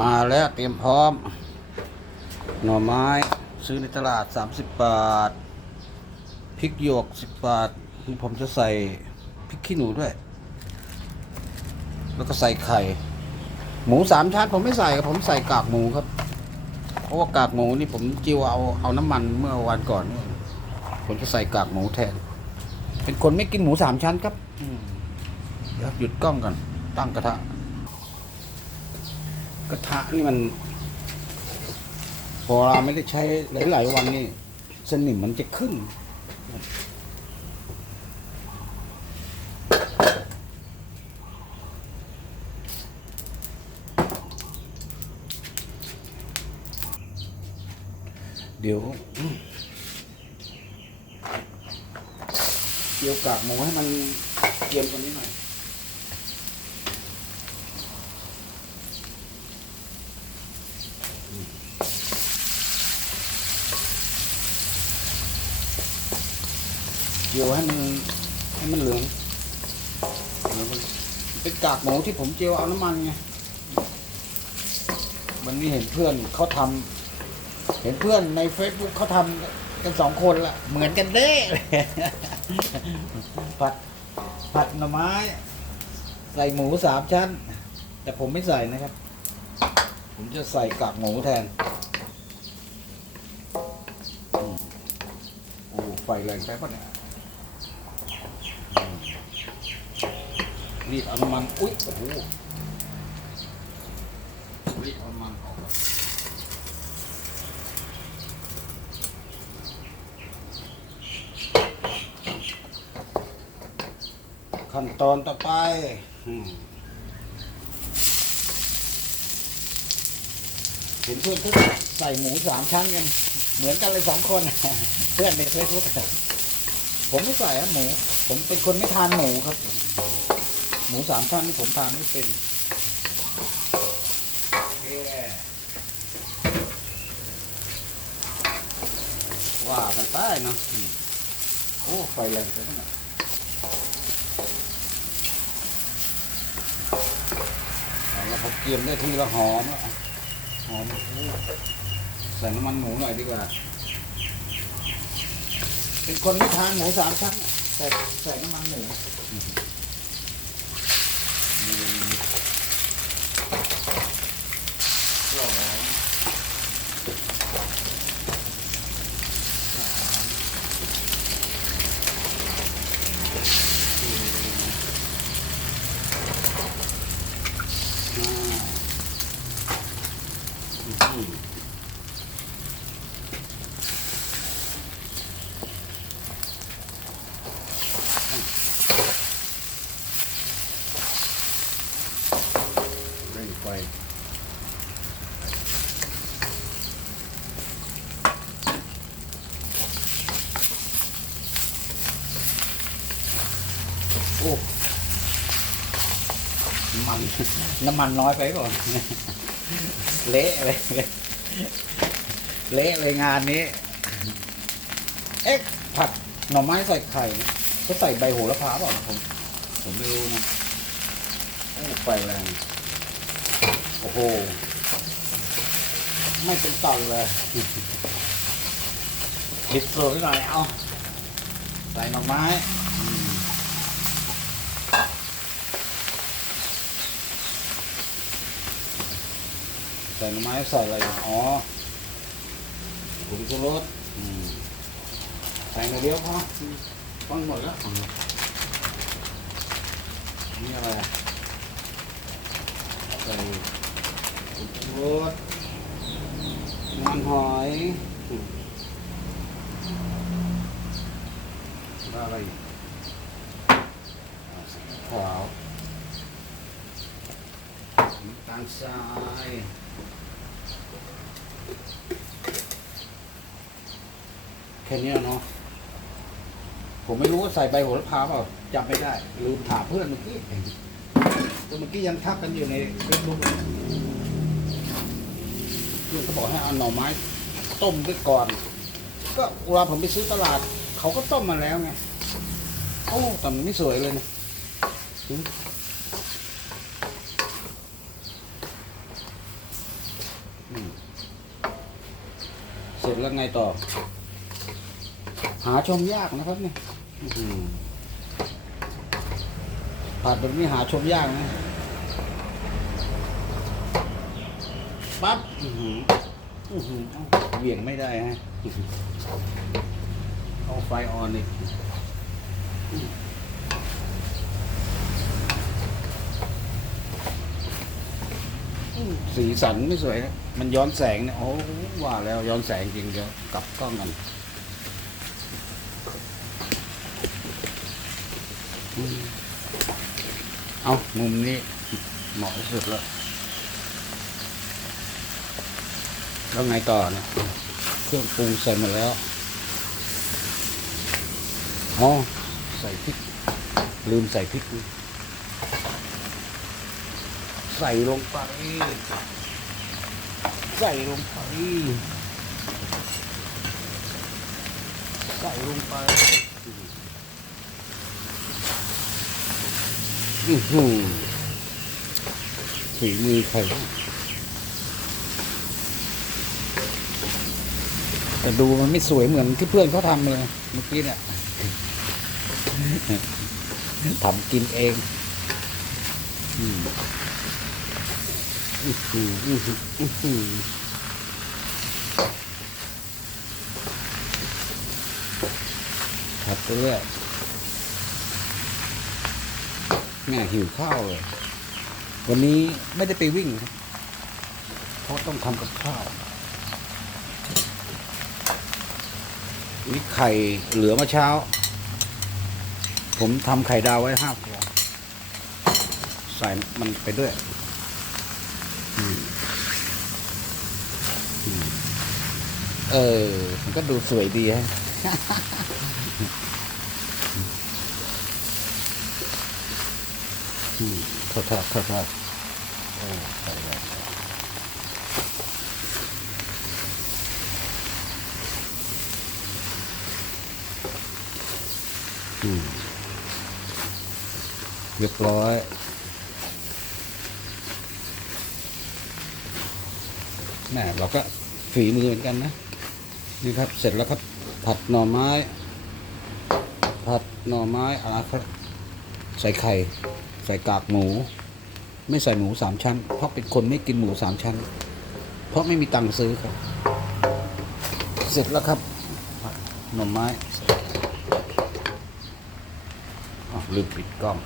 มาแล้วเตรียมพร้อม หน่อไม้ซื้อในตลาด 30 บาท พริกหยวก 10 บาทนี่ผมจะใส่พริกขี้หนูด้วย แล้วก็ใส่ไข่ หมูสามชั้นผมไม่ใส่ครับผมใส่กากหมูครับ เพราะว่ากากหมูนี่ผมจิ้วเอาเอาน้ำมันเมื่อวันก่อนนี่ผมจะใส่กากหมูแทน เป็นคนไม่กินหมูสามชั้นครับอืมเดี๋ยวหยุดกล้องก่อนตั้งกระทะ กระทะนี่มัน พอเราไม่ได้ใช้หลาย ๆ วันนี่สนิมมันจะขึ้น เดี๋ยวเกี่ยวกากหมูให้มันเกียมกว่านี้หน่อย เจียวให้มันให้มันเหลืองเหลืองเป็นกากหมูที่ผมเจียวเอาน้ำมันไงวันนี้เห็นเพื่อนเขาทำเห็นเพื่อนใน Facebook เขาทำกันสองคนละเหมือนกันเด้เลยผัดผัดหน่อไม้ ใส่หมูสามชั้น แต่ผมไม่ใส่นะครับ ผมจะใส่กากหมูแทนอืมโอ้ไฟแรงไปปะเนี่ย รีดเอาน้ำมัน อุ้ยโอ้โหรีดเอาน้ำมันออกขั้นตอนต่อไปเห็นเพื่อนเพื่อนใส่หมูสามชั้นกันเหมือนกันเลยสองคน เพื่อนในเฟซบุ๊กผมไม่ใส่หมู ผมเป็นคนไม่ทานหมูครับ มูสามชั้นนี่ผมทานไม่เป็นเย้ว่ามันใต้เนะโอ้ไฟแรงไปตั้งแต่แล้วพอเกียมได้ทีละหอมแล้วหอมโอ้ใส่น้ำมันหมูหน่อยดีกว่า เป็นคนไม่ทานหมูสามชั้นแต่ใส่น้ำมันหมู meeting. ไฟโอ้น้ำมันน้ำมันน้อยไปก่อนเละเลยเละเลยงานนี้ เอ๊ะผัดหน่อไม้ใส่ไข่เขาใส่ใบโหระพาเปล่าผม ผมไม่รู้นะโอ้ไฟแรง โอ้โห ไม่เป็นตันเลยดิบโซยหน่อยเอาใส่หน่อไม้ใส่หน่อไม้ใส่อะไรอ๋อผงชูรสอืมใส่หน่อยเดียวพอฟังหมดแล้วนี่อะไร ใส่รสน้ำหอยอะไรอีกอ่าใส่ขาวน้ำตาลทรายแค่นี้เนาะผมไม่รู้ว่าใส่ใบโหระพาเปล่าจำไม่ได้ลืมถามเพื่อนเมื่อกี้ แต่เมื่อกี้ยังทักกันอยู่ในเฟซบุ๊กเพื่อนเขาบอกให้เอาหน่อไม้ ต้มไว้ก่อน ก็เวลาผมไปซื้อตลาด เขาก็ต้มมาแล้วไงโอ้แต่มันไม่สวยเลยนะเสร็จแล้วไงต่อ หาชมยากนะครับเนี่ย ผัดแบบนี้หาชมยากนะปั๊บอือหืออือหือเอียงไม่ได้ฮะเอาไฟออนอีกสีสันไม่สวยครับมันย้อนแสงเนี่ยโอ้ว่าแล้วย้อนแสงจริงเดี๋ยวกลับกล้องกัน เอามุมนี้เหมาะที่สุดแล้ว แล้วไงต่อเนี่ยเครื่องปรุงใส่หมดแล้วอ๋อใส่พริก ลืมใส่พริก ใส่ลงไป ใส่ลงไป ใส่ลงไป อือหือฝีมือใครแต่ดูมันไม่สวยเหมือนที่เพื่อนเขาทำเลยเมื่อกี้เนี่ยทำกินเองอืมอือหืออือหืออือหือผัดไปเรื่อย แม่หิวข้าวเลยวันนี้ไม่ได้ไปวิ่งครับเพราะต้องทำกับข้าวนี่ไข่เหลือเมื่อเช้า ผมทำไข่ดาวไว้ห้าฟองใส่มันไปด้วยเออ มันก็ดูสวยดีฮะืมทษโทษโทษโทษโอ้ใส่ไว้อืมเรียบร้อยแม่เราก็ฝีมือเหมือนกันนะ นี่ครับเสร็จแล้วครับ ผัดหน่อไม้ ผัดหน่อไม้อะไรครับใส่ไข่ ใส่กากหมู ไม่ใส่หมูสามชั้น เพราะเป็นคนไม่กินหมูสามชั้น เพราะไม่มีตังค์ซื้อครับ เสร็จแล้วครับหน่อไม้ลืมปิดกล้อง